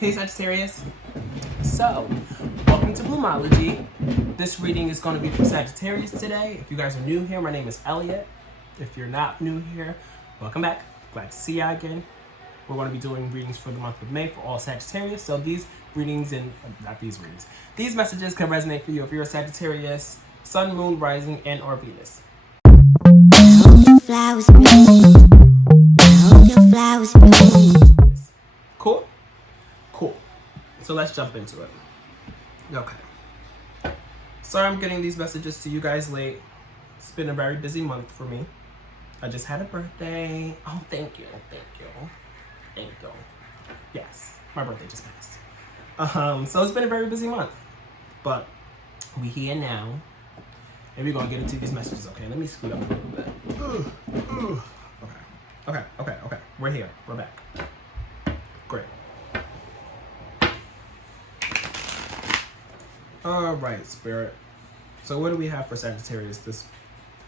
Hey Sagittarius. So, welcome to Bloomology. This reading is going to be for Sagittarius today. If you guys are new here, my name is Elliot. If you're not new here, welcome back. Glad to see you again. We're going to be doing readings for the month of May for all Sagittarius. So these readings these messages can resonate for you if you're a Sagittarius, Sun, Moon, Rising, and or Venus. Cool? Cool. So let's jump into it. Okay. Sorry I'm getting these messages to you guys late. It's been a very busy month for me. I just had a birthday. Oh, thank you. Yes, my birthday just passed. So it's been a very busy month. But we here now. And we're gonna get into these messages, okay? Let me scoot up a little bit. Okay. We're here. We're back. Great. All right, Spirit. So what do we have for Sagittarius this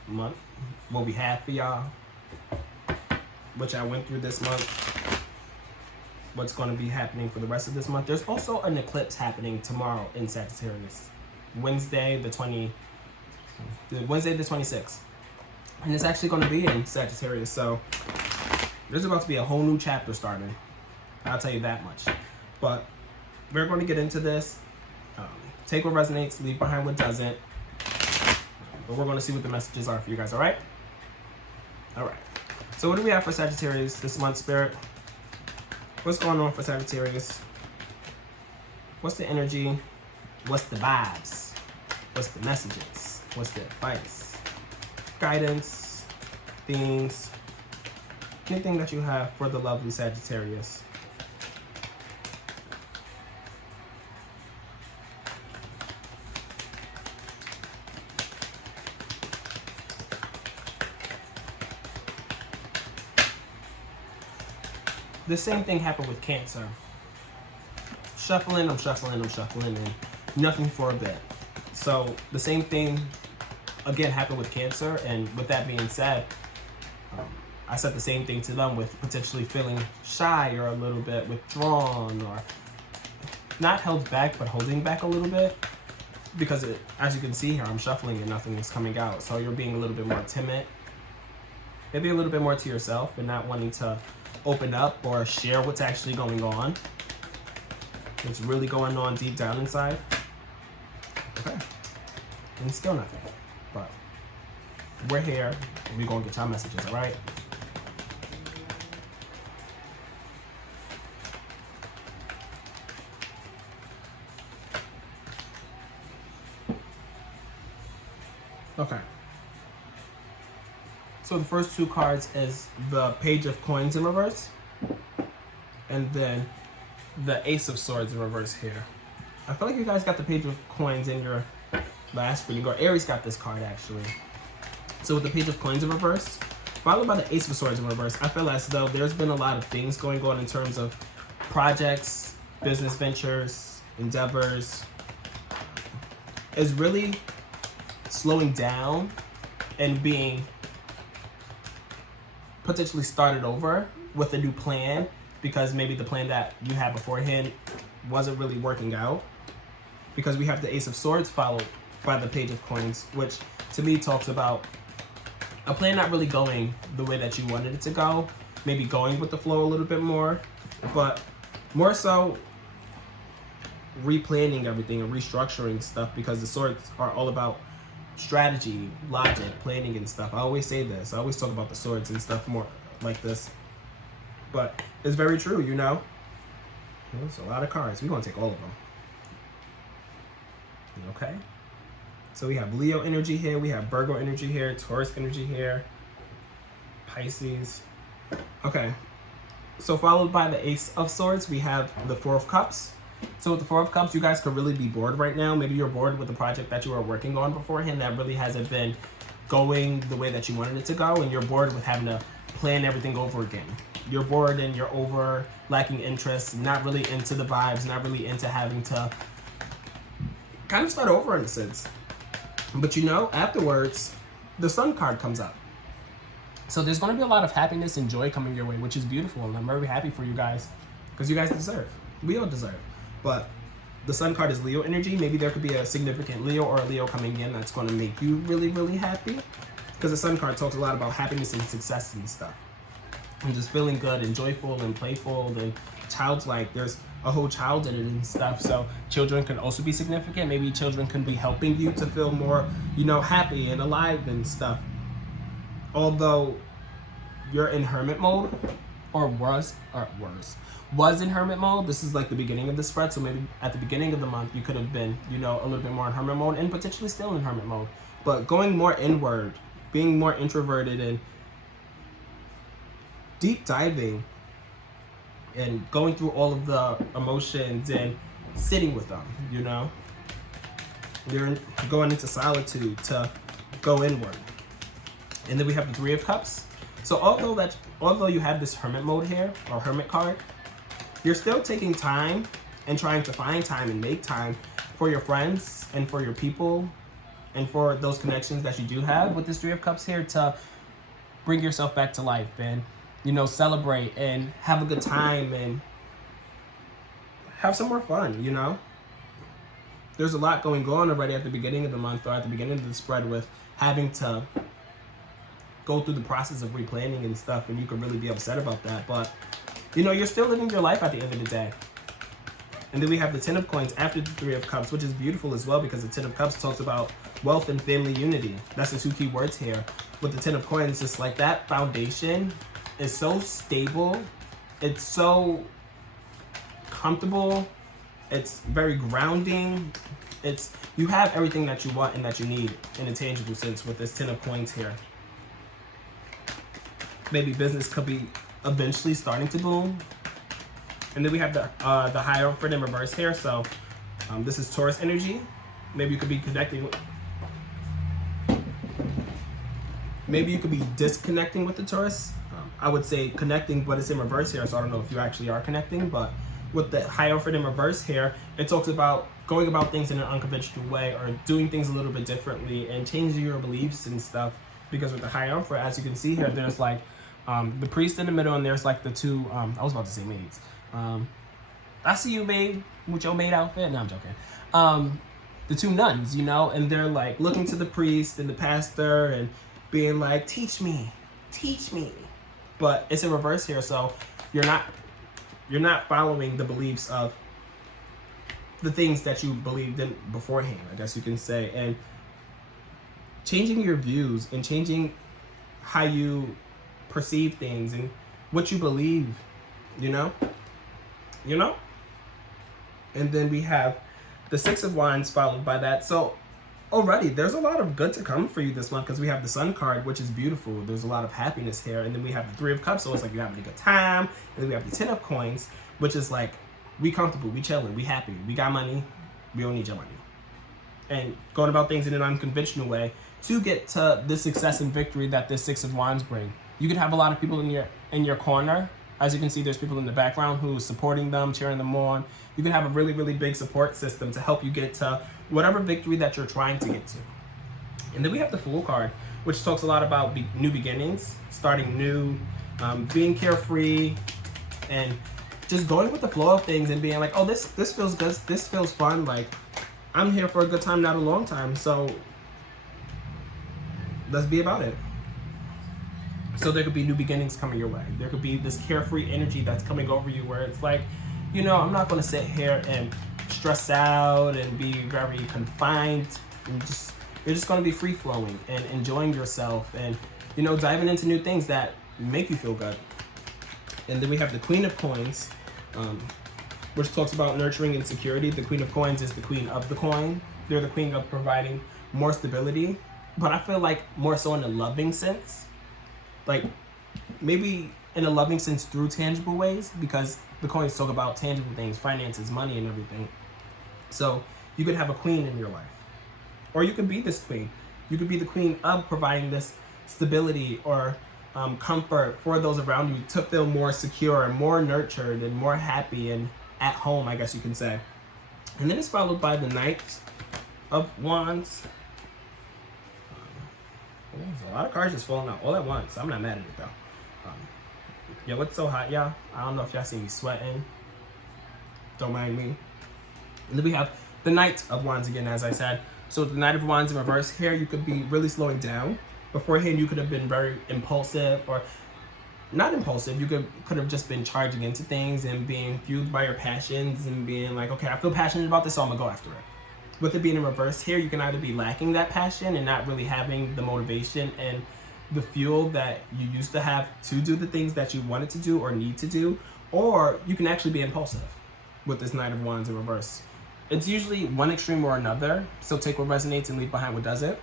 month? What we have for y'all, which I went through this month, what's going to be happening for the rest of this month. There's also an eclipse happening tomorrow in Sagittarius, Wednesday the 26th, and it's actually going to be in Sagittarius. So there's about to be a whole new chapter starting. I'll tell you that much. But we're going to get into this. Take what resonates, leave behind what doesn't. But we're going to see what the messages are for you guys, all right? All right. So what do we have for Sagittarius this month, Spirit? What's going on for Sagittarius? What's the energy? What's the vibes? What's the messages? What's the advice? Guidance, themes, anything that you have for the lovely Sagittarius. The same thing happened with Cancer. I'm shuffling, and nothing for a bit. So the same thing, again, happened with Cancer, and with that being said, I said the same thing to them with potentially feeling shy or a little bit withdrawn or not held back, but holding back a little bit. Because as you can see here, I'm shuffling and nothing is coming out. So you're being a little bit more timid. Maybe a little bit more to yourself and not wanting to open up or share what's actually going on. What's really going on deep down inside. Okay. And still nothing. But we're here and we're gonna get y'all messages, alright? Okay. So the first two cards is the Page of Coins in reverse, and then the Ace of Swords in reverse here. I feel like you guys got the Page of Coins in your last reading, or Aries got this card actually. So with the Page of Coins in reverse, followed by the Ace of Swords in reverse, I feel as though there's been a lot of things going on in terms of projects, business ventures, endeavors. It's really slowing down and being potentially started over with a new plan, because maybe the plan that you had beforehand wasn't really working out, because we have the Ace of Swords followed by the Page of Coins, which to me talks about a plan not really going the way that you wanted it to go, maybe going with the flow a little bit more, but more so replanning everything and restructuring stuff, because the swords are all about strategy, logic, planning and stuff. I always say this. I always talk about the swords and stuff more like this. But it's very true, you know? There's a lot of cards. We're going to take all of them. Okay? So we have Leo energy here. We have Virgo energy here. Taurus energy here. Pisces. Okay. So followed by the Ace of Swords, we have the Four of Cups. So with the Four of Cups, you guys could really be bored right now. Maybe you're bored with the project that you were working on beforehand that really hasn't been going the way that you wanted it to go, and you're bored with having to plan everything over again. You're bored and you're over lacking interest, not really into the vibes, not really into having to kind of start over in a sense. But you know, afterwards, the Sun card comes up. So there's going to be a lot of happiness and joy coming your way, which is beautiful, and I'm very happy for you guys because you guys deserve. We all deserve. But the Sun card is Leo energy. Maybe there could be a significant Leo or a Leo coming in that's going to make you really, really happy. Because the Sun card talks a lot about happiness and success and stuff. And just feeling good and joyful and playful and childlike. There's a whole child in it and stuff. So children can also be significant. Maybe children can be helping you to feel more, you know, happy and alive and stuff. Although you're in hermit mode, or was in hermit mode, this is like the beginning of the spread. So maybe at the beginning of the month, you could have been, you know, a little bit more in hermit mode and potentially still in hermit mode. But going more inward, being more introverted and deep diving and going through all of the emotions and sitting with them, you know? You're going into solitude to go inward. And then we have the Three of Cups. So although you have this hermit mode here, or hermit card, you're still taking time and trying to find time and make time for your friends and for your people and for those connections that you do have with this Three of Cups here to bring yourself back to life and, you know, celebrate and have a good time and have some more fun, you know? There's a lot going on already at the beginning of the month or at the beginning of the spread with having to go through the process of replanning and stuff, and you could really be upset about that. But, you know, you're still living your life at the end of the day. And then we have the Ten of Coins after the Three of Cups, which is beautiful as well because the Ten of Cups talks about wealth and family unity. That's the two key words here. With the Ten of Coins, it's like that foundation is so stable. It's so comfortable. It's very grounding. You have everything that you want and that you need in a tangible sense with this Ten of Coins here. Maybe business could be eventually starting to boom. And then we have the Hierophant in reverse here. So this is Taurus energy. Maybe you could be connecting. Maybe you could be disconnecting with the Taurus. I would say connecting, but it's in reverse here. So I don't know if you actually are connecting. But with the Hierophant in reverse here, it talks about going about things in an unconventional way or doing things a little bit differently and changing your beliefs and stuff. Because with the Hierophant, as you can see here, there's like the priest in the middle, and there's like the two, I was about to say maids. I see you, babe, with your maid outfit. No, I'm joking. The two nuns, you know, and they're like looking to the priest and the pastor and being like, teach me. But it's in reverse here, so you're not following the beliefs of the things that you believed in beforehand, I guess you can say, and changing your views and changing how you perceive things and what you believe, you know? And then we have the Six of Wands followed by that. So already there's a lot of good to come for you this month because we have the Sun card, which is beautiful. There's a lot of happiness here. And then we have the Three of Cups, so it's like you're having a good time. And then we have the Ten of Coins, which is like we comfortable, we chilling, we happy, we got money, we don't need your money. And going about things in an unconventional way to get to the success and victory that this Six of Wands bring. You could have a lot of people in your corner. As you can see, there's people in the background who are supporting them, cheering them on. You can have a really, really big support system to help you get to whatever victory that you're trying to get to. And then we have the Fool card, which talks a lot about new beginnings, starting new, being carefree, and just going with the flow of things and being like, oh, this feels good, this feels fun. Like, I'm here for a good time, not a long time. So let's be about it. So there could be new beginnings coming your way. There could be this carefree energy that's coming over you where it's like, you know, I'm not going to sit here and stress out and be very confined. You're just going to be free flowing and enjoying yourself and, you know, diving into new things that make you feel good. And then we have the Queen of Coins, which talks about nurturing and security. The Queen of Coins is the queen of the coin. They're the queen of providing more stability, but I feel like more so in a loving sense. Like maybe in a loving sense through tangible ways, because the coins talk about tangible things, finances, money, and everything. So you could have a queen in your life, or you could be this queen. You could be the queen of providing this stability or comfort for those around you to feel more secure and more nurtured and more happy and at home, I guess you can say. And then it's followed by the Knight of Wands. There's a lot of cards just falling out all at once. I'm not mad at it though. Yo, it's so hot, y'all. I don't know if y'all see me sweating. Don't mind me. And then we have the Knight of Wands again, as I said. So the Knight of Wands in reverse here, you could be really slowing down. Beforehand, you could have been very impulsive, or not impulsive. You could have just been charging into things and being fueled by your passions and being like, okay, I feel passionate about this, so I'm gonna go after it. With it being in reverse here, you can either be lacking that passion and not really having the motivation and the fuel that you used to have to do the things that you wanted to do or need to do, or you can actually be impulsive with this Knight of Wands in reverse. It's usually one extreme or another, so take what resonates and leave behind what doesn't.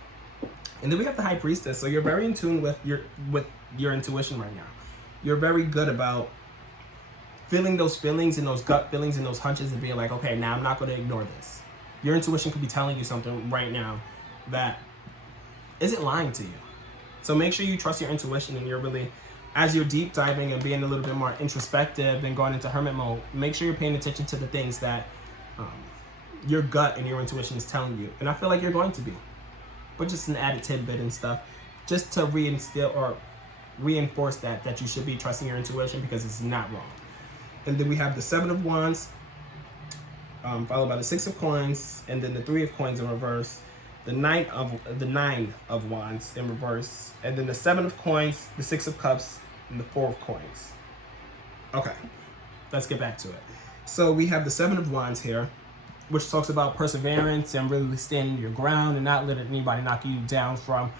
And then we have the High Priestess. So you're very in tune with your intuition right now. You're very good about feeling those feelings and those gut feelings and those hunches and being like, okay, now I'm not going to ignore this. Your intuition could be telling you something right now that isn't lying to you. So make sure you trust your intuition, and you're really, as you're deep diving and being a little bit more introspective and going into hermit mode, make sure you're paying attention to the things that your gut and your intuition is telling you. And I feel like you're going to be. But just an added tidbit and stuff, just to reinstill or reinforce that you should be trusting your intuition, because it's not wrong. And then we have the Seven of Wands, followed by the Six of Coins, and then the Three of Coins in reverse, the Nine of Wands in reverse, and then the Seven of Coins, the Six of Cups, and the Four of Coins. Okay, let's get back to it. So we have the Seven of Wands here, which talks about perseverance and really standing your ground and not letting anybody knock you down from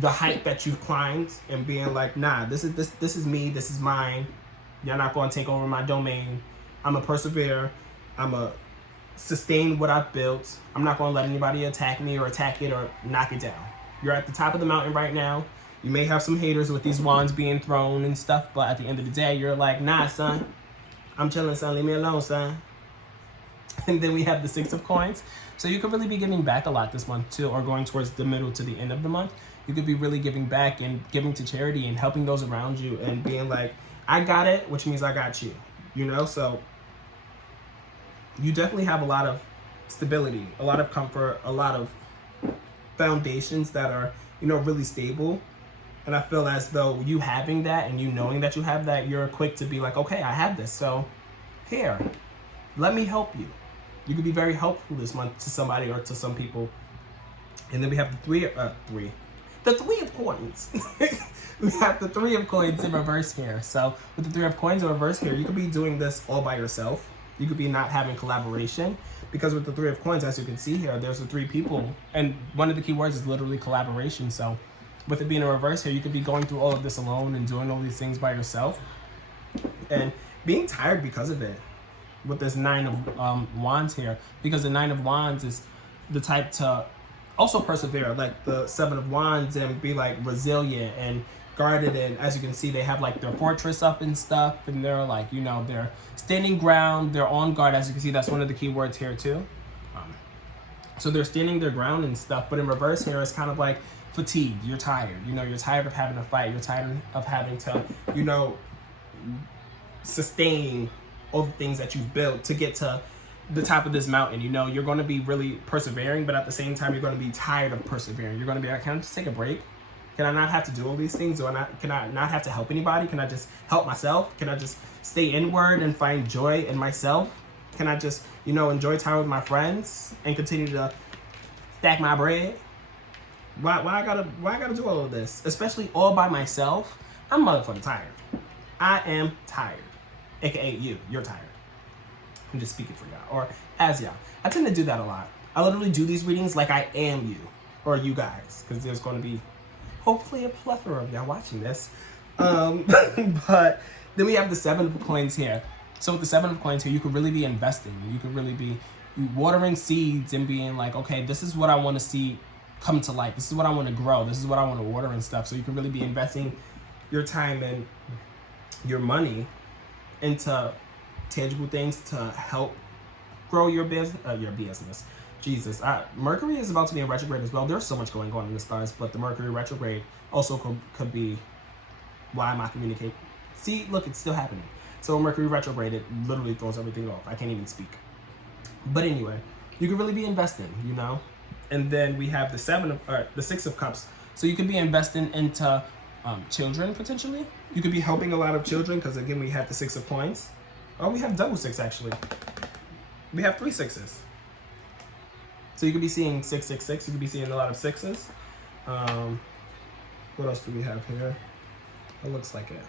the height that you've climbed, and being like, nah, this is me, this is mine. You're not going to take over my domain. I'm a persevere. I'm a sustain what I've built. I'm not going to let anybody attack me or attack it or knock it down. You're at the top of the mountain right now. You may have some haters with these wands being thrown and stuff, but at the end of the day, you're like, nah, son, I'm chilling, son. Leave me alone, son. And then we have the Six of Coins. So you could really be giving back a lot this month too, or going towards the middle to the end of the month. You could be really giving back and giving to charity and helping those around you and being like, I got it, which means I got you, you know? So you definitely have a lot of stability, a lot of comfort, a lot of foundations that are, you know, really stable. And I feel as though you having that and you knowing that you have that, you're quick to be like, okay, I have this. So here, let me help you. You could be very helpful this month to somebody or to some people. And then we have the Three of Coins. We have the Three of Coins in reverse here. So with the Three of Coins in reverse here, you could be doing this all by yourself. You could be not having collaboration, because with the Three of Coins, as you can see here, there's the three people. And one of the key words is literally collaboration. So with it being in reverse here, you could be going through all of this alone and doing all these things by yourself and being tired because of it. With this Nine of Wands here, because the Nine of Wands is the type to also persevere, like the Seven of Wands, and be like resilient and guarded. And as you can see, they have like their fortress up and stuff, and they're like, you know, they're standing ground, they're on guard. As you can see, that's one of the key words here too. So they're standing their ground and stuff. But in reverse here, it's kind of like fatigued. You're tired. You know, you're tired of having to fight. You're tired of having to, you know, sustain all the things that you've built to get to the top of this mountain. You know, you're going to be really persevering, but at the same time, you're going to be tired of persevering. You're going to be like, can I just take a break? Can I not have to do all these things? Can I not have to help anybody? Can I just help myself? Can I just stay inward and find joy in myself? Can I just, you know, enjoy time with my friends and continue to stack my bread? Why I gotta do all of this? Especially all by myself? I'm motherfucking tired. I am tired. AKA you're tired. I'm just speaking for y'all, or as y'all. I tend to do that a lot. I literally do these readings like I am you, or you guys, because there's going to be hopefully a plethora of y'all watching this. But then we have the Seven of Coins here. So with the Seven of Coins here, you could really be investing. You could really be watering seeds and being like, okay, this is what I want to see come to life. This is what I want to grow. This is what I want to water and stuff. So you can really be investing your time and your money into tangible things to help grow your business. Jesus, Mercury is about to be in retrograde as well. There's so much going on in the stars, but the Mercury retrograde also could be why I'm not communicating. See, look, it's still happening. So Mercury retrograde, it literally throws everything off. I can't even speak. But anyway, you could really be investing, you know. And then we have the Six of Cups. So you could be investing into children potentially. You could be helping a lot of children, because again, we have the Six of Coins. Oh, we have double 6 actually. We have 3 6s. So you could be seeing 666. You could be seeing a lot of 6s. What else do we have here? It looks like it.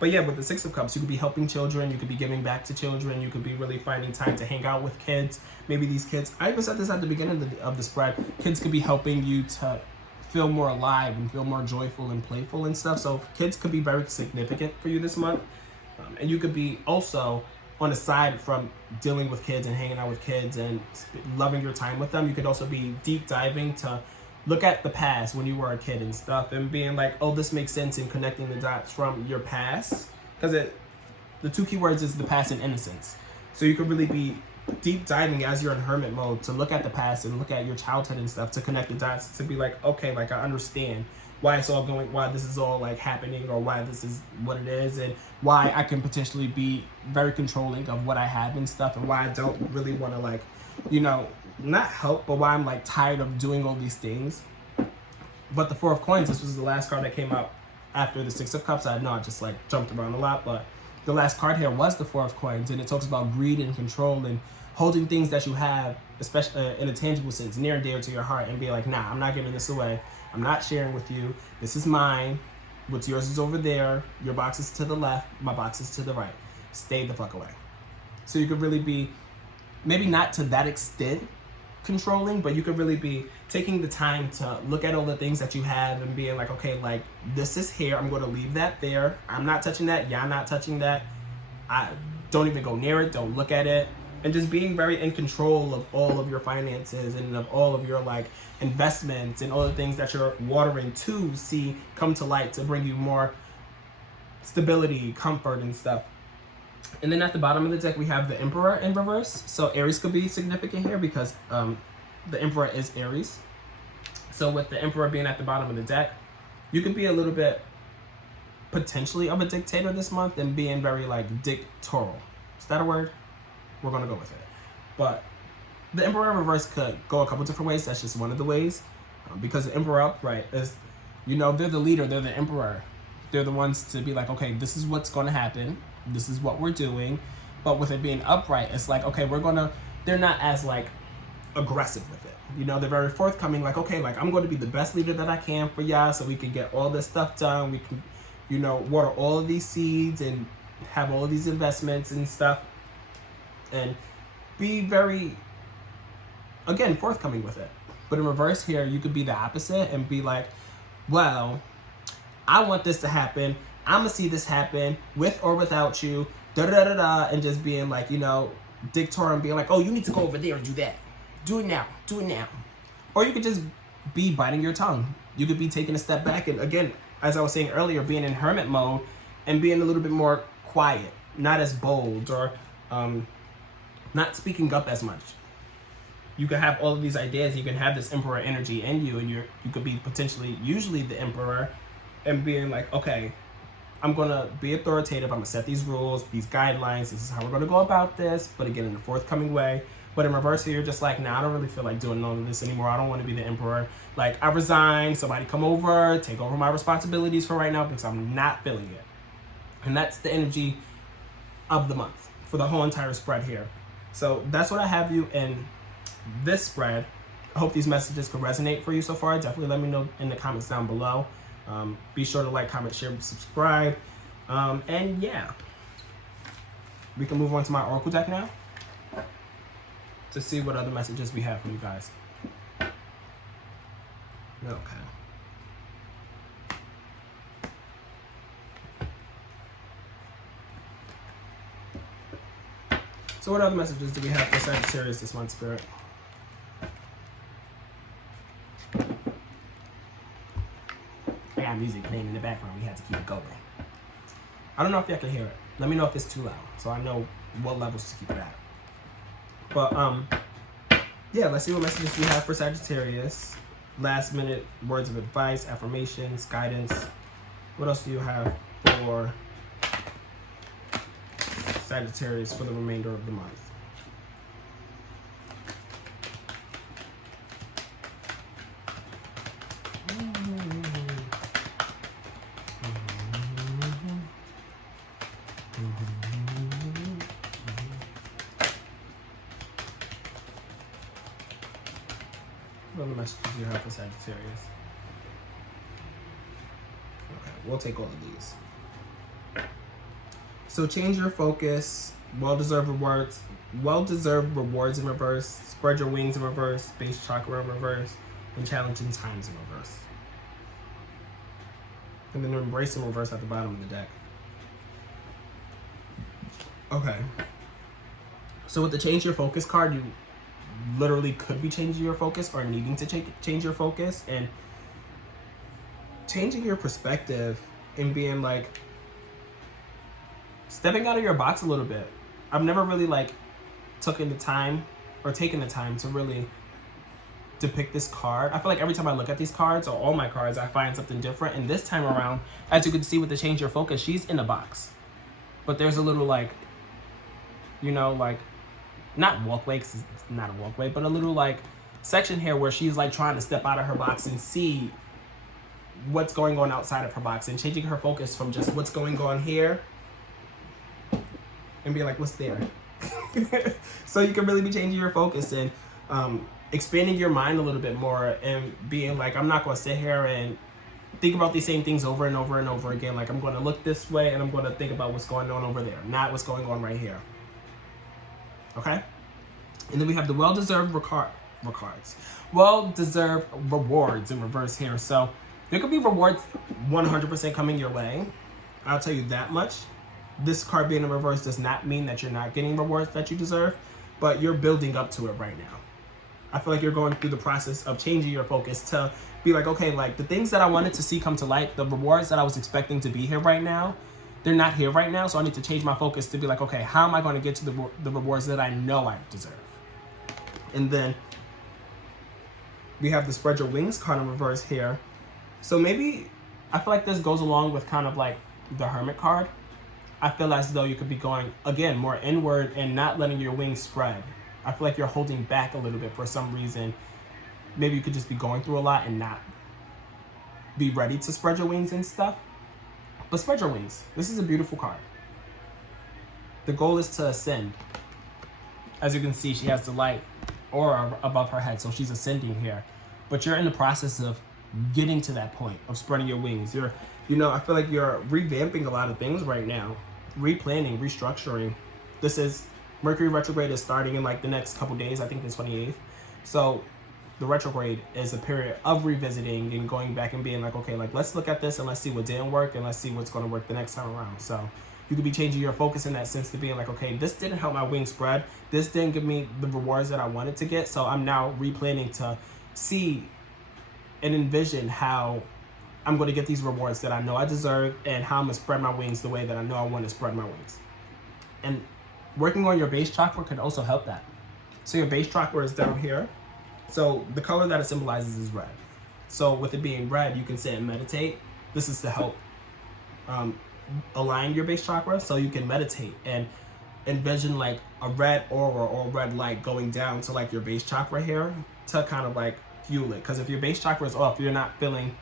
But yeah, with the 6 of Cups, you could be helping children. You could be giving back to children. You could be really finding time to hang out with kids. Maybe these kids, I even said this at the beginning of the spread, kids could be helping you to feel more alive and feel more joyful and playful and stuff. So kids could be very significant for you this month. And you could be also on the side from dealing with kids and hanging out with kids and loving your time with them. You could also be deep diving to look at the past when you were a kid and stuff and being like, oh, this makes sense, and connecting the dots from your past. Because the 2 keywords is the past and innocence. So you could really be deep diving as you're in hermit mode to look at the past and look at your childhood and stuff, to connect the dots, to be like, okay, like I understand why it's all going, why this is all like happening, or why this is what it is, and why I can potentially be very controlling of what I have and stuff, and why I don't really want to, like, you know, not help, but why I'm like tired of doing all these things. But the 4 of Coins, this was the last card that came out after the 6 of Cups. I know I just like jumped around a lot, but the last card here was the 4 of Coins, and it talks about greed and control and holding things that you have, especially in a tangible sense, near and dear to your heart, and be like, nah, I'm not giving this away. I'm not sharing with you. This is mine. What's yours is over there. Your box is to the left. My box is to the right. Stay the fuck away. So you could really be, maybe not to that extent controlling, but you could really be taking the time to look at all the things that you have and being like, okay, like this is here. I'm going to leave that there. I'm not touching that. Y'all not touching that. I don't even go near it. Don't look at it. And just being very in control of all of your finances and of all of your like investments and all the things that you're watering to see come to light to bring you more stability, comfort, and stuff. And then at the bottom of the deck, we have the Emperor in reverse. So Aries could be significant here because the Emperor is Aries. So with the Emperor being at the bottom of the deck, you could be a little bit potentially of a dictator this month and being very like dictatorial. Is that a word? We're going to go with it. But the Emperor in reverse could go a couple different ways. That's just one of the ways. Because the Emperor upright is, you know, they're the leader. They're the Emperor. They're the ones to be like, okay, this is what's going to happen. This is what we're doing. But with it being upright, it's like, okay, they're not as like aggressive with it. You know, they're very forthcoming. Like, okay, like I'm going to be the best leader that I can for y'all so we can get all this stuff done. We can, you know, water all of these seeds and have all of these investments and stuff. And be very, again, forthcoming with it. But in reverse here, you could be the opposite and be like, well, I want this to happen. I'm going to see this happen with or without you, da-da-da-da-da, and just being like, you know, dictator and being like, oh, you need to go over there and do that. Do it now. Do it now. Or you could just be biting your tongue. You could be taking a step back and, again, as I was saying earlier, being in hermit mode and being a little bit more quiet, not as bold or not speaking up as much. You could have all of these ideas. You can have this Emperor energy in you, and you could be potentially, usually the Emperor, and being like, okay, I'm going to be authoritative. I'm going to set these rules, these guidelines. This is how we're going to go about this, but again, in a forthcoming way. But in reverse here, you're just like, nah, I don't really feel like doing none of this anymore. I don't want to be the Emperor. Like, I resign. Somebody come over, take over my responsibilities for right now because I'm not feeling it. And that's the energy of the month for the whole entire spread here. So that's what I have you in this spread. I hope these messages could resonate for you so far. Definitely let me know in the comments down below. Be sure to like, comment, share, subscribe. And yeah, we can move on to my Oracle deck now to see what other messages we have for you guys. Okay. So what other messages do we have for Sagittarius this month, Spirit? I got music playing in the background. We had to keep it going. I don't know if y'all can hear it. Let me know if it's too loud so I know what levels to keep it at. But yeah, let's see what messages we have for Sagittarius. Last minute words of advice, affirmations, guidance. What else do you have for Sagittarius for the remainder of the month? What other messages do you have for Sagittarius? Okay, we'll take all of these. So change your focus, well-deserved rewards in reverse, spread your wings in reverse, base chakra in reverse, and challenging times in reverse. And then embrace in reverse at the bottom of the deck. Okay. So with the change your focus card, you literally could be changing your focus or needing to change your focus and changing your perspective and being like, stepping out of your box a little bit. I've never really like taken the time to really depict this card. I feel like every time I look at these cards, or all my cards, I find something different. And this time around, as you can see with the change your focus, she's in a box. But there's a little like, you know, like, not walkway, 'cause it's not a walkway, but a little like section here where she's like trying to step out of her box and see what's going on outside of her box and changing her focus from just what's going on here and be like, what's there? So you can really be changing your focus and expanding your mind a little bit more and being like, I'm not going to sit here and think about these same things over and over and over again. Like, I'm going to look this way and I'm going to think about what's going on over there, not what's going on right here. Okay? And then we have the well-deserved well-deserved rewards in reverse here. So there could be rewards 100% coming your way. I'll tell you that much. This card being in reverse does not mean that you're not getting rewards that you deserve, but you're building up to it right now. I feel like you're going through the process of changing your focus to be like, okay, like the things that I wanted to see come to light, the rewards that I was expecting to be here right now, they're not here right now. So I need to change my focus to be like, okay, how am I going to get to the rewards that I know I deserve? And then we have the spread your wings card in reverse here. So maybe I feel like this goes along with kind of like the Hermit card. I feel as though you could be going, again, more inward and not letting your wings spread. I feel like you're holding back a little bit for some reason. Maybe you could just be going through a lot and not be ready to spread your wings and stuff. But spread your wings. This is a beautiful card. The goal is to ascend. As you can see, she has the light aura above her head, so she's ascending here. But you're in the process of getting to that point of spreading your wings. I feel like you're revamping a lot of things right now. Replanning, restructuring. This is Mercury retrograde is starting in like the next couple days, I think the 28th. So the retrograde is a period of revisiting and going back and being like, okay, like let's look at this and let's see what didn't work and let's see what's going to work the next time around. So you could be changing your focus in that sense to being like, okay, this didn't help my wings spread. This didn't give me the rewards that I wanted to get. So I'm now replanning to see and envision how I'm going to get these rewards that I know I deserve and how I'm going to spread my wings the way that I know I want to spread my wings. And working on your base chakra could also help that. So your base chakra is down here. So the color that it symbolizes is red. So with it being red, you can sit and meditate. This is to help align your base chakra so you can meditate and envision like a red aura or red light going down to like your base chakra here to kind of like fuel it. Because if your base chakra is off, you're not feeling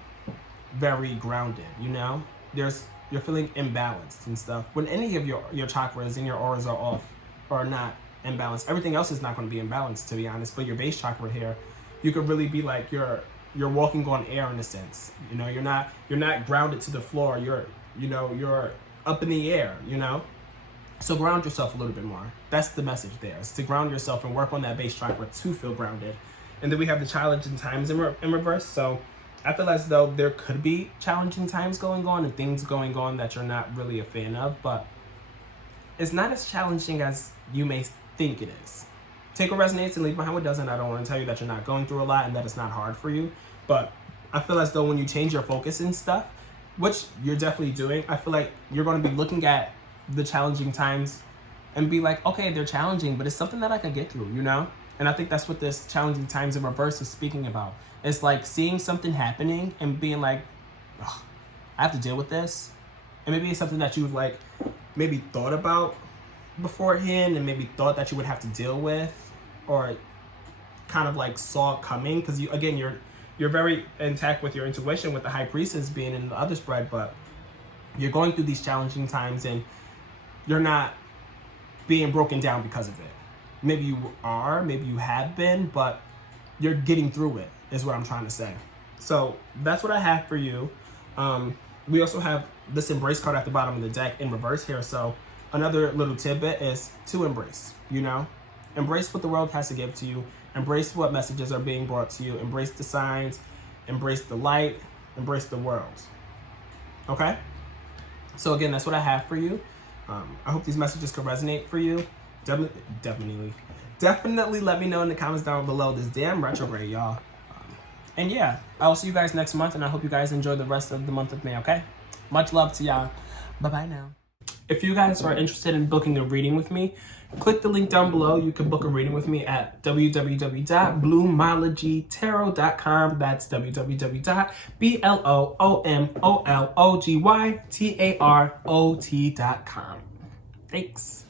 very grounded, you're feeling imbalanced and stuff. When any of your chakras and your auras are off or not imbalanced, everything else is not going to be imbalanced, to be honest. But your base chakra here, you could really be like you're walking on air in a sense. You're not grounded to the floor. You're up in the air. So ground yourself a little bit more. That's the message there. It's to ground yourself and work on that base chakra to feel grounded. And then we have the challenging times in reverse. So I feel as though there could be challenging times going on and things going on that you're not really a fan of, but it's not as challenging as you may think it is. Take what resonates and leave behind what doesn't. I don't want to tell you that you're not going through a lot and that it's not hard for you, but I feel as though when you change your focus and stuff, which you're definitely doing, I feel like you're going to be looking at the challenging times and be like, okay, they're challenging, but it's something that I can get through, And I think that's what this challenging times in reverse is speaking about. It's like seeing something happening and being like, oh, I have to deal with this. And maybe it's something that you've like maybe thought about beforehand and maybe thought that you would have to deal with or kind of like saw it coming. Because you're very intact with your intuition with the High Priestess being in the other spread, but you're going through these challenging times and you're not being broken down because of it. Maybe you are, maybe you have been, but you're getting through it. is what I'm trying to say. So that's what I have for you. We also have this embrace card at the bottom of the deck in reverse here. So another little tidbit is to embrace, you know, embrace what the world has to give to you. Embrace what messages are being brought to you. Embrace the signs, embrace the light, embrace the world. Okay? So again, that's what I have for you. I hope these messages can resonate for you. Definitely let me know in the comments down below this damn retrograde, y'all. And yeah, I will see you guys next month, and I hope you guys enjoy the rest of the month of May, okay? Much love to y'all. Bye-bye now. If you guys are interested in booking a reading with me, click the link down below. You can book a reading with me at www.bloomologytarot.com. That's www.bloomologytarot.com. Thanks.